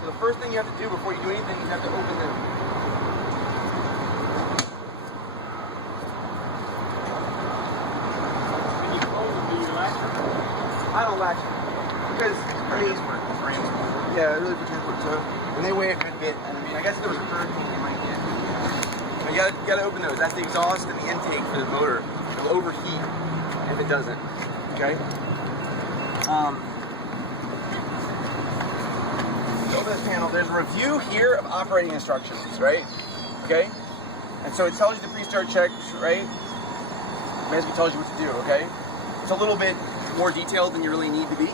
So the first thing you have to do before you do anything is you have to open them. When you close them, do you latch them? I don't latch them because yeah, really for transport. So when they weigh a good bit, and I mean, I guess if there was a hurricane, it might get. But you gotta open those. That's the exhaust and the intake for the motor. It'll overheat if it doesn't. Okay. Open this panel. There's a review here of operating instructions, right? Okay. And so it tells you the pre-start check, right? Basically tells you what to do. Okay. It's a little bit more detailed than you really need to be.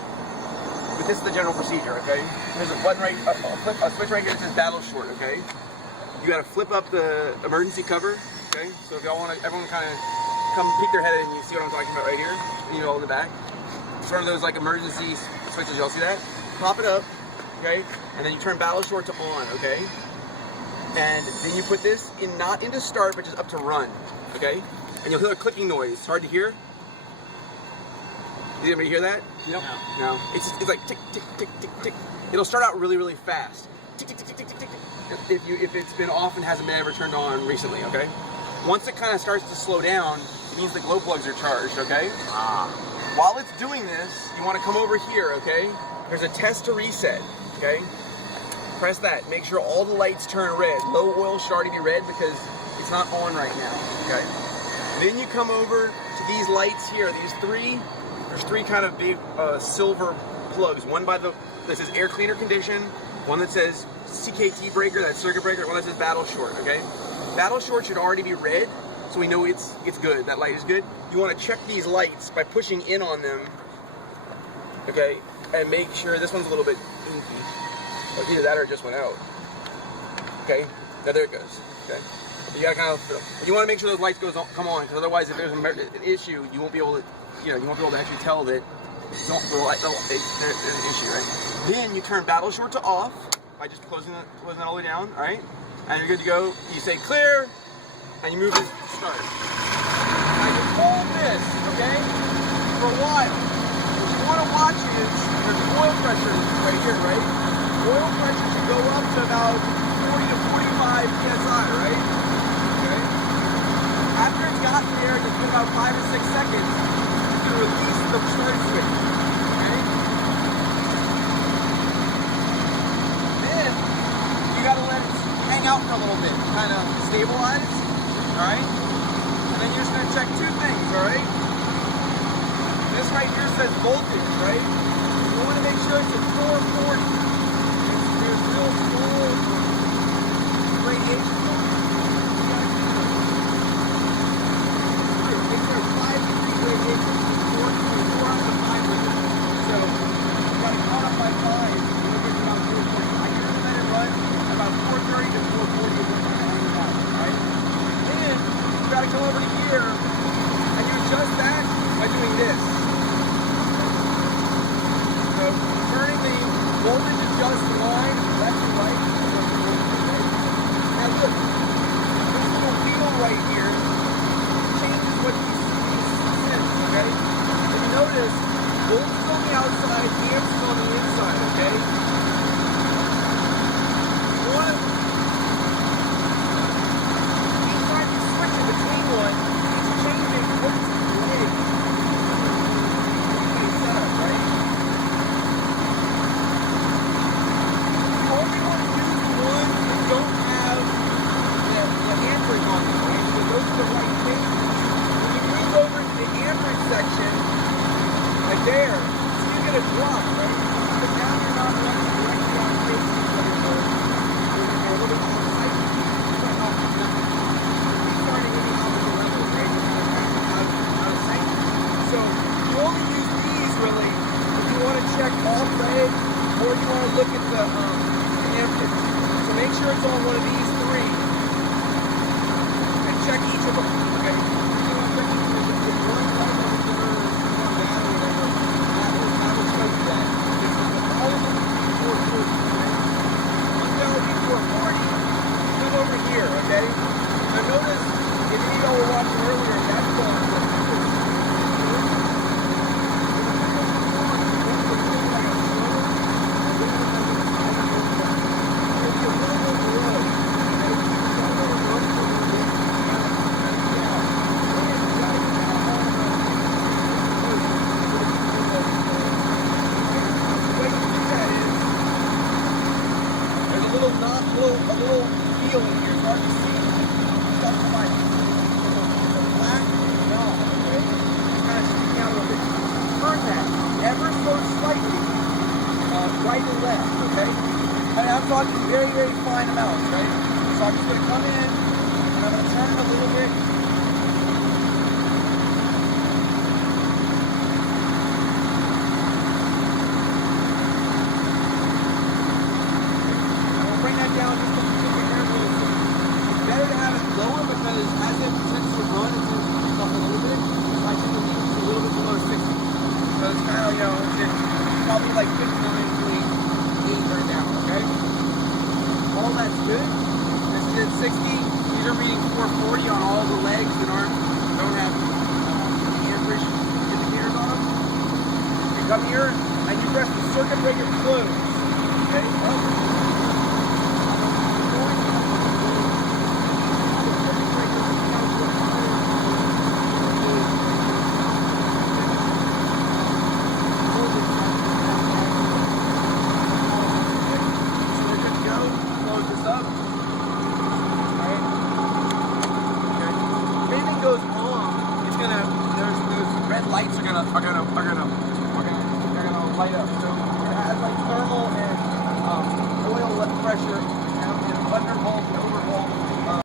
But this is the general procedure, okay? There's a button right, a switch right here that says battle short, okay? You gotta flip up the emergency cover, okay? So if y'all wanna, everyone kind of come peek their head in and you see what I'm talking about right here, you know, in the back. It's one of those like emergency switches, y'all see that? Pop it up, okay? And then you turn battle short to on, okay? And then you put this in, not into start, but just up to run, okay? And you'll hear a clicking noise. It's hard to hear. Did anybody hear that? No. No. It's like tick, tick, tick, tick, tick. It'll start out really, really fast. Tick, tick, tick, tick, tick, tick, tick. If it's been off and hasn't been ever turned on recently, okay? Once it kind of starts to slow down, it means the glow plugs are charged, okay? While it's doing this, you want to come over here, okay? There's a test to reset, okay? Press that. Make sure all the lights turn red. Low oil should already be red because it's not on right now, okay? Then you come over to these lights here. These three. There's three kind of big silver plugs. One by that says air cleaner condition, one that says CKT breaker, that circuit breaker, one that says battle short, okay? Battle short should already be red, so we know it's good, that light is good. You want to check these lights by pushing in on them, okay? And make sure, this one's a little bit inky. Either that or it just went out. Okay, now there it goes, okay? You gotta kind of, you want to make sure those lights come on, because otherwise if there's an issue, you won't be able to, you won't be able to actually tell that there's an issue, right? Then you turn battle short to off by just closing that all the way down, all right? And you're good to go. You say clear, and you move to start. Now you hold this, okay, for a while. What you want to watch is there's oil pressure right here, right? Oil pressure should go up to about 40 to 45 psi, right? Okay. After it's gotten there, just give about 5 or 6 seconds. Release the start switch, okay? Then you gotta let it hang out for a little bit, kind of stabilize, all right? And then you're just gonna check two things, all right? This right here says voltage, right? You want to make sure it's at 440. There's real small radiation. If there's 5 degrees radiation. Come over to here and you adjust that by doing this. So turning the voltage adjust line left to right. Now look, this little wheel right here changes what these sense, okay? If you notice, voltage on the outside, amps on the inside, okay? You want to little wheel in here. It's hard to see. Stuff to my it's a black knob, okay? It's kind of sticking out a little bit. Turn that ever so slightly right and left, okay? And I'm talking very, very fine amounts, right? So I'm just going to come in and I'm going to turn it a little bit. Down just a hair really quick. It's better to have it lower because as it tends to run, it's going to pick up a little bit. So I tend to leave it a little bit below 60. So it's kind of, it's probably like 59, 8 right now, okay? All that's good. This is at 60. These are reading 440 on all the legs that don't have amperage indicators on them. You come here and you press the circuit breaker close. Okay? Goes on, it's gonna. Those red lights are gonna light up. So